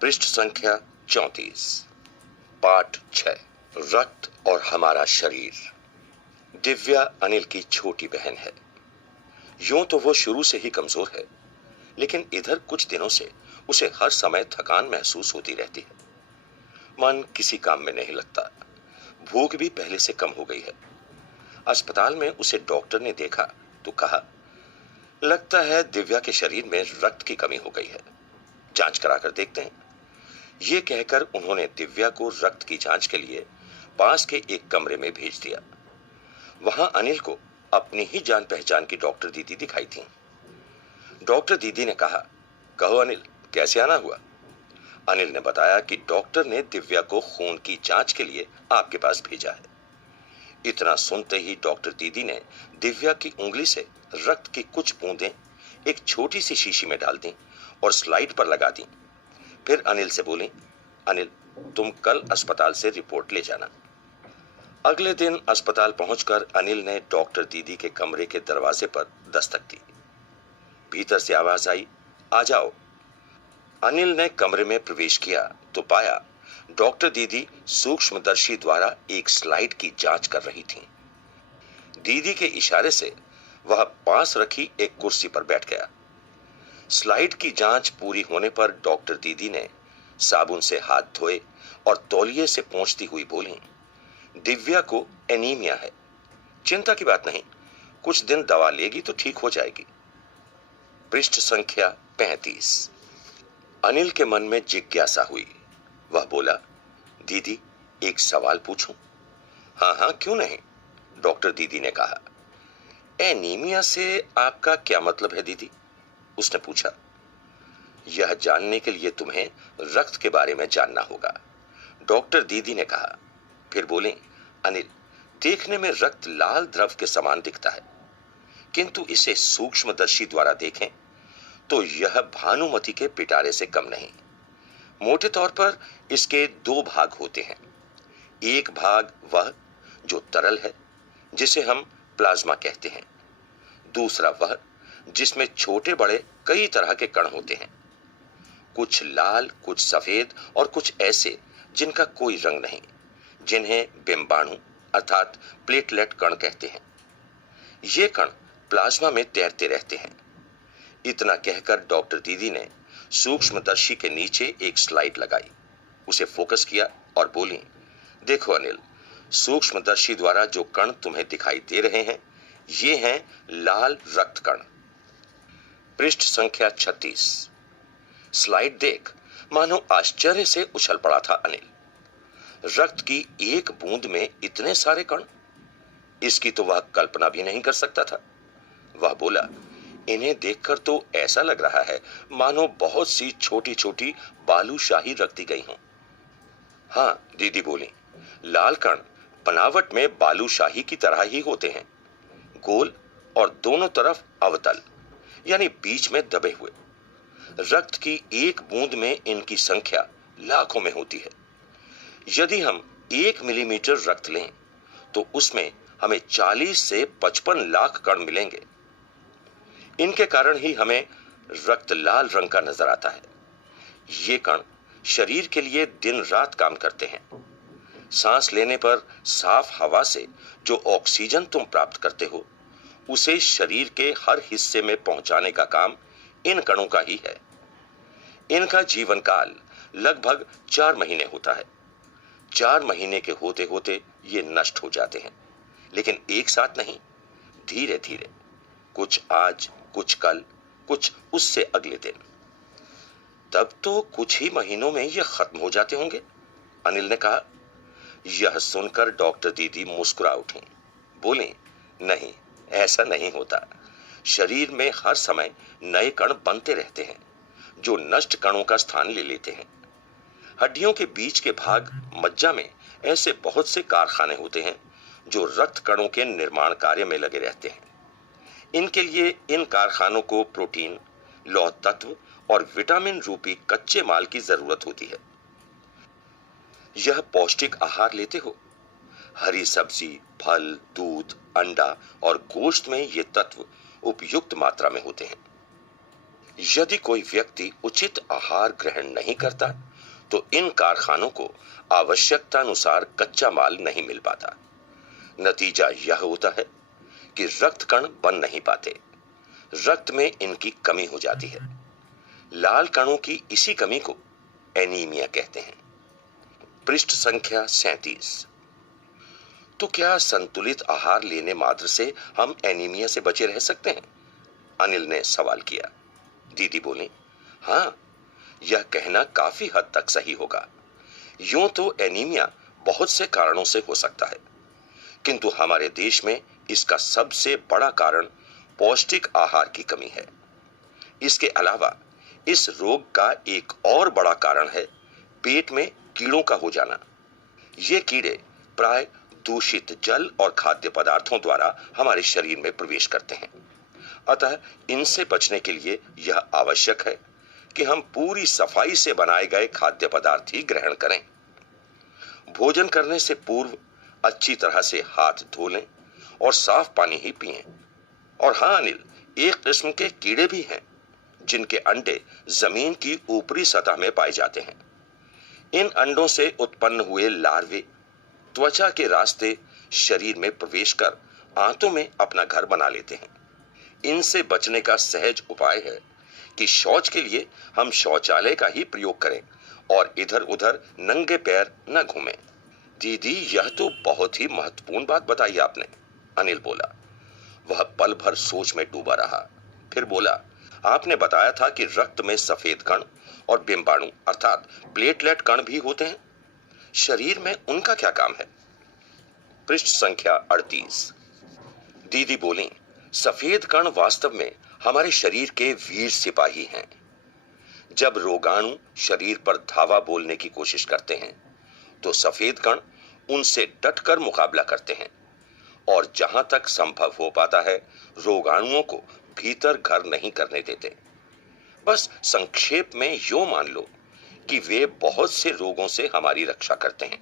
पृष्ठ संख्या 34, पाठ 6, रक्त और हमारा शरीर। दिव्या अनिल की छोटी बहन है। यूं तो वो शुरू से ही कमजोर है, लेकिन इधर कुछ दिनों से उसे हर समय थकान महसूस होती रहती है। मन किसी काम में नहीं लगता। भूख भी पहले से कम हो गई है। अस्पताल में उसे डॉक्टर ने देखा तो कहा, लगता है दिव्या के शरीर में रक्त की कमी हो गई है, जांच कराकर देखते हैं। ये कहकर उन्होंने दिव्या को रक्त की जांच के लिए पास के एक कमरे में भेज दिया। वहां अनिल को अपनी ही जान पहचान की डॉक्टर दीदी दिखाई थी। डॉक्टर दीदी ने कहा, कहो अनिल, कैसे आना हुआ? अनिल ने बताया कि डॉक्टर ने दिव्या को खून की जांच के लिए आपके पास भेजा है। इतना सुनते ही डॉक्टर दीदी ने दिव्या की उंगली से रक्त की कुछ बूंदें एक छोटी सी शीशी में डाल दी और स्लाइड पर लगा दी। फिर अनिल से बोली, अनिल, तुम कल अस्पताल से रिपोर्ट ले जाना। अगले दिन अस्पताल पहुंचकर अनिल ने डॉक्टर दीदी के कमरे के दरवाजे पर दस्तक दी। भीतर से आवाज आई, आ जाओ। अनिल ने कमरे में प्रवेश किया तो पाया डॉक्टर दीदी सूक्ष्मदर्शी द्वारा एक स्लाइड की जांच कर रही थीं। दीदी के इशारे से वह पास रखी एक कुर्सी पर बैठ गया। स्लाइड की जांच पूरी होने पर डॉक्टर दीदी ने साबुन से हाथ धोए और तौलिए से पोंछती हुई बोली, दिव्या को एनीमिया है। चिंता की बात नहीं, कुछ दिन दवा लेगी तो ठीक हो जाएगी। पृष्ठ संख्या 35। अनिल के मन में जिज्ञासा हुई। वह बोला, दीदी, एक सवाल पूछूं? हाँ हाँ, क्यों नहीं, डॉक्टर दीदी ने कहा। एनीमिया से आपका क्या मतलब है दीदी? उसने पूछा। यह जानने के लिए तुम्हें रक्त के बारे में जानना होगा, डॉक्टर दीदी ने कहा। फिर बोले, अनिल, देखने में रक्त लाल द्रव के समान दिखता है, किंतु इसे सूक्ष्मदर्शी द्वारा देखें तो यह भानुमति के पिटारे से कम नहीं। मोटे तौर पर इसके दो भाग होते हैं। एक भाग वह जो तरल है, जिसे हम प्लाज्मा कहते हैं। दूसरा वह जिसमें छोटे बड़े कई तरह के कण होते हैं, कुछ लाल, कुछ सफेद और कुछ ऐसे जिनका कोई रंग नहीं, जिन्हें बिंबाणु अर्थात प्लेटलेट कण कहते हैं। ये कण प्लाज्मा में तैरते रहते हैं। इतना कहकर डॉक्टर दीदी ने सूक्ष्मदर्शी के नीचे एक स्लाइड लगाई, उसे फोकस किया और बोली, देखो अनिल, सूक्ष्मदर्शी द्वारा जो कण तुम्हें दिखाई दे रहे हैं, ये हैं लाल रक्त कण। पृष्ठ संख्या 36। स्लाइड देख मानो आश्चर्य से उछल पड़ा था अनिल। रक्त की एक बूंद में इतने सारे कण, इसकी तो वह कल्पना भी नहीं कर सकता था। वह बोला, इन्हें देखकर तो ऐसा लग रहा है मानो बहुत सी छोटी छोटी बालूशाही रख दी गई हों। हाँ, दीदी बोली, लाल कण बनावट में बालूशाही की तरह ही होते हैं, गोल और दोनों तरफ अवतल, यानी बीच में दबे हुए। रक्त की एक बूंद में इनकी संख्या लाखों में होती है। यदि हम 1 मिलीमीटर रक्त लें तो उसमें हमें 40 से 55 लाख कण मिलेंगे। इनके कारण ही हमें रक्त लाल रंग का नजर आता है। ये कण शरीर के लिए दिन रात काम करते हैं। सांस लेने पर साफ हवा से जो ऑक्सीजन तुम प्राप्त करते हो, उसे शरीर के हर हिस्से में पहुंचाने का काम इन कणों का ही है। इनका जीवन काल लगभग 4 महीने होता है। 4 महीने के होते होते ये नष्ट हो जाते हैं, लेकिन एक साथ नहीं, धीरे धीरे, कुछ आज, कुछ कल, कुछ उससे अगले दिन। तब तो कुछ ही महीनों में ये खत्म हो जाते होंगे, अनिल ने कहा। यह सुनकर डॉक्टर दीदी मुस्कुरा उठी, बोली, नहीं, ऐसा नहीं होता। शरीर में हर समय नए कण बनते रहते हैं, जो नष्ट कणों का स्थान ले लेते हैं। हड्डियों के बीच के भाग मज्जा में ऐसे बहुत से कारखाने होते हैं जो रक्त कणों के निर्माण कार्य में लगे रहते हैं। इनके लिए इन कारखानों को प्रोटीन, लौह तत्व और विटामिन रूपी कच्चे माल की जरूरत होती है। यह पौष्टिक आहार लेते हो? हरी सब्जी, फल, दूध, अंडा और गोश्त में ये तत्व उपयुक्त मात्रा में होते हैं। यदि कोई व्यक्ति उचित आहार ग्रहण नहीं करता तो इन कारखानों को आवश्यकता अनुसार कच्चा माल नहीं मिल पाता। नतीजा यह होता है कि रक्त कण बन नहीं पाते, रक्त में इनकी कमी हो जाती है। लाल कणों की इसी कमी को एनीमिया कहते हैं। पृष्ठ संख्या 37। तो क्या संतुलित आहार लेने मात्र से हम एनीमिया से बचे रह सकते हैं? अनिल ने सवाल किया। दीदी बोली, हाँ, यह कहना काफी हद तक सही होगा। यूं तो एनीमिया बहुत से कारणों से हो सकता है, किंतु हमारे देश में इसका सबसे बड़ा कारण पौष्टिक आहार की कमी है। इसके अलावा इस रोग का एक और बड़ा कारण है पेट में कीड़ों का हो जाना। ये कीड़े प्राय दूषित जल और खाद्य पदार्थों द्वारा हमारे शरीर में प्रवेश करते हैं। अतः इनसे बचने के लिए यह आवश्यक है कि हम पूरी सफाई से बनाए गए खाद्य पदार्थ ही ग्रहण करें। भोजन करने से पूर्व अच्छी तरह से हाथ धो लें और साफ पानी ही पिएं। और हाँ अनिल, एक किस्म के कीड़े भी हैं जिनके अंडे जमीन की ऊपरी सतह में पाए जाते हैं। इन अंडों से उत्पन्न हुए लार्वे त्वचा के रास्ते शरीर में प्रवेश कर आंतों में अपना घर बना लेते हैं। इनसे बचने का सहज उपाय है कि शौच के लिए हम शौचालय का ही प्रयोग करें और इधर उधर नंगे पैर न घूमें। दीदी, यह तो बहुत ही महत्वपूर्ण बात बताई आपने, अनिल बोला। वह पल भर सोच में डूबा रहा, फिर बोला, आपने बताया था कि रक्त में सफेद कण और बिंबाणु अर्थात प्लेटलेट कण भी होते हैं। शरीर में उनका क्या काम है? पृष्ठ संख्या 38। दीदी बोली, सफेद कण वास्तव में हमारे शरीर के वीर सिपाही हैं। जब रोगाणु शरीर पर धावा बोलने की कोशिश करते हैं तो सफेद कण उनसे डटकर मुकाबला करते हैं और जहां तक संभव हो पाता है रोगाणुओं को भीतर घर नहीं करने देते। बस संक्षेप में यूं मान लो कि वे बहुत से रोगों से हमारी रक्षा करते हैं।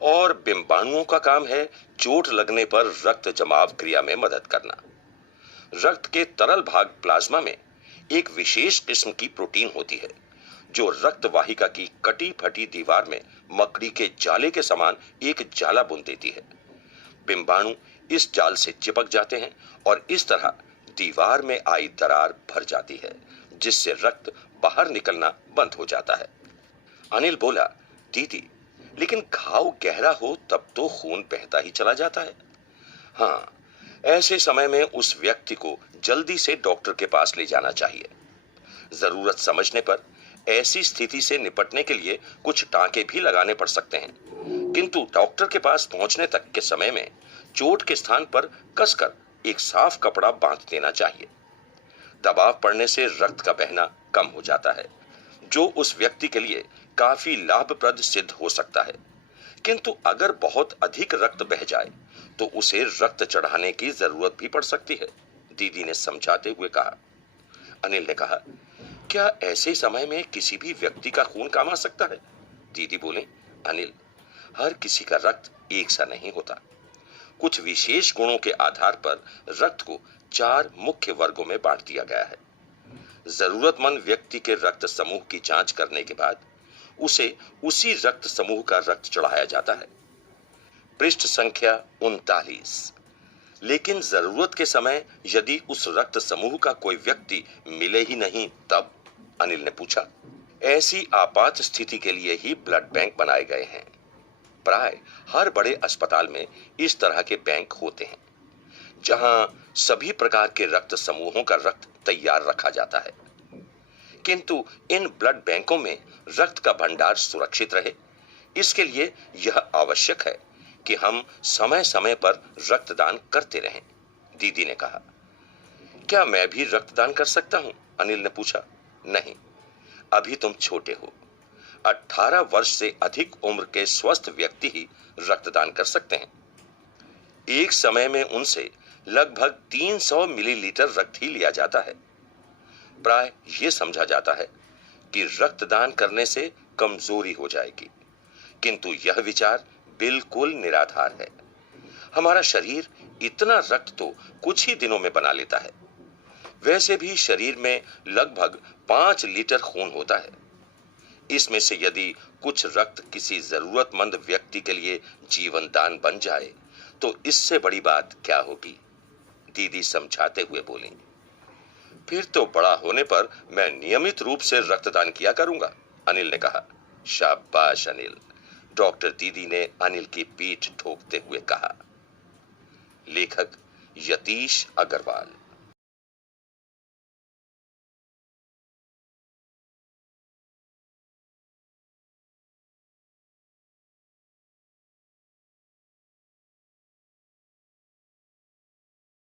और बिंबाणुओं का काम है चोट लगने पर रक्त जमाव क्रिया में मदद करना। रक्त के तरल भाग प्लाज्मा में एक विशेष किस्म की प्रोटीन होती है जो रक्त वाहिका की कटी फटी दीवार में मकड़ी के जाले के समान एक जाला बुन देती है। बिंबाणु इस जाल से चिपक जाते हैं और इस तरह दीवार में आई दरार भर जाती है, जिससे रक्त बाहर निकलना बंद हो जाता है। अनिल बोला, दीदी, लेकिन घाव गहरा हो तब तो खून बहता ही चला जाता है। हाँ, ऐसे समय में उस व्यक्ति को जल्दी से डॉक्टर के पास ले जाना चाहिए। जरूरत समझने पर ऐसी स्थिति से निपटने के लिए कुछ टांके भी लगाने पड़ सकते हैं, किंतु डॉक्टर के पास पहुंचने तक के समय में चोट के स्थान पर कसकर एक साफ कपड़ा बांध देना चाहिए। दबाव पड़ने से रक्त का बहना कम हो जाता है, जो उस व्यक्ति के लिए काफी लाभप्रद सिद्ध हो सकता है। किंतु अगर बहुत अधिक रक्त बह जाए तो उसे रक्त चढ़ाने की जरूरत भी पड़ सकती है, दीदी ने समझाते हुए कहा। अनिल ने कहा, क्या ऐसे समय में किसी भी व्यक्ति का खून काम आ सकता है? दीदी बोले, अनिल, हर किसी का रक्त एक सा नहीं होता। कुछ विशेष गुणों के आधार पर रक्त को 4 मुख्य वर्गों में बांट दिया गया है। जरूरतमंद व्यक्ति के रक्त समूह की जांच करने के बाद उसे उसी रक्त समूह का रक्त चढ़ाया जाता है। पृष्ठ संख्या 39। लेकिन जरूरत के समय यदि उस रक्त समूह का कोई व्यक्ति मिले ही नहीं तब? अनिल ने पूछा। ऐसी आपात स्थिति के लिए ही ब्लड बैंक बनाए गए हैं। प्राय हर बड़े अस्पताल में इस तरह के बैंक होते हैं जहां सभी प्रकार के रक्त समूहों का रक्त तैयार रखा जाता है। किंतु इन ब्लड बैंकों में रक्त का भंडार सुरक्षित रहे, इसके लिए यह आवश्यक है कि हम समय समय पर रक्तदान करते रहें, दीदी ने कहा। क्या मैं भी रक्तदान कर सकता हूं? अनिल ने पूछा। नहीं, अभी तुम छोटे हो। 18 वर्ष से अधिक उम्र के स्वस्थ व्यक्ति ही रक्तदान कर सकते हैं। एक समय में उनसे लगभग 300 मिलीलीटर रक्त ही लिया जाता है। प्राय यह समझा जाता है कि रक्तदान करने से कमजोरी हो जाएगी, किंतु यह विचार बिल्कुल निराधार है। हमारा शरीर इतना रक्त तो कुछ ही दिनों में बना लेता है। वैसे भी शरीर में लगभग 5 लीटर खून होता है। इसमें से यदि कुछ रक्त किसी जरूरतमंद व्यक्ति के लिए जीवन दान बन जाए तो इससे बड़ी बात क्या होगी, दीदी समझाते हुए बोली। फिर तो बड़ा होने पर मैं नियमित रूप से रक्तदान किया करूंगा, अनिल ने कहा। शाबाश अनिल, डॉक्टर दीदी ने अनिल की पीठ ठोकते हुए कहा। लेखक यतीश अग्रवाल।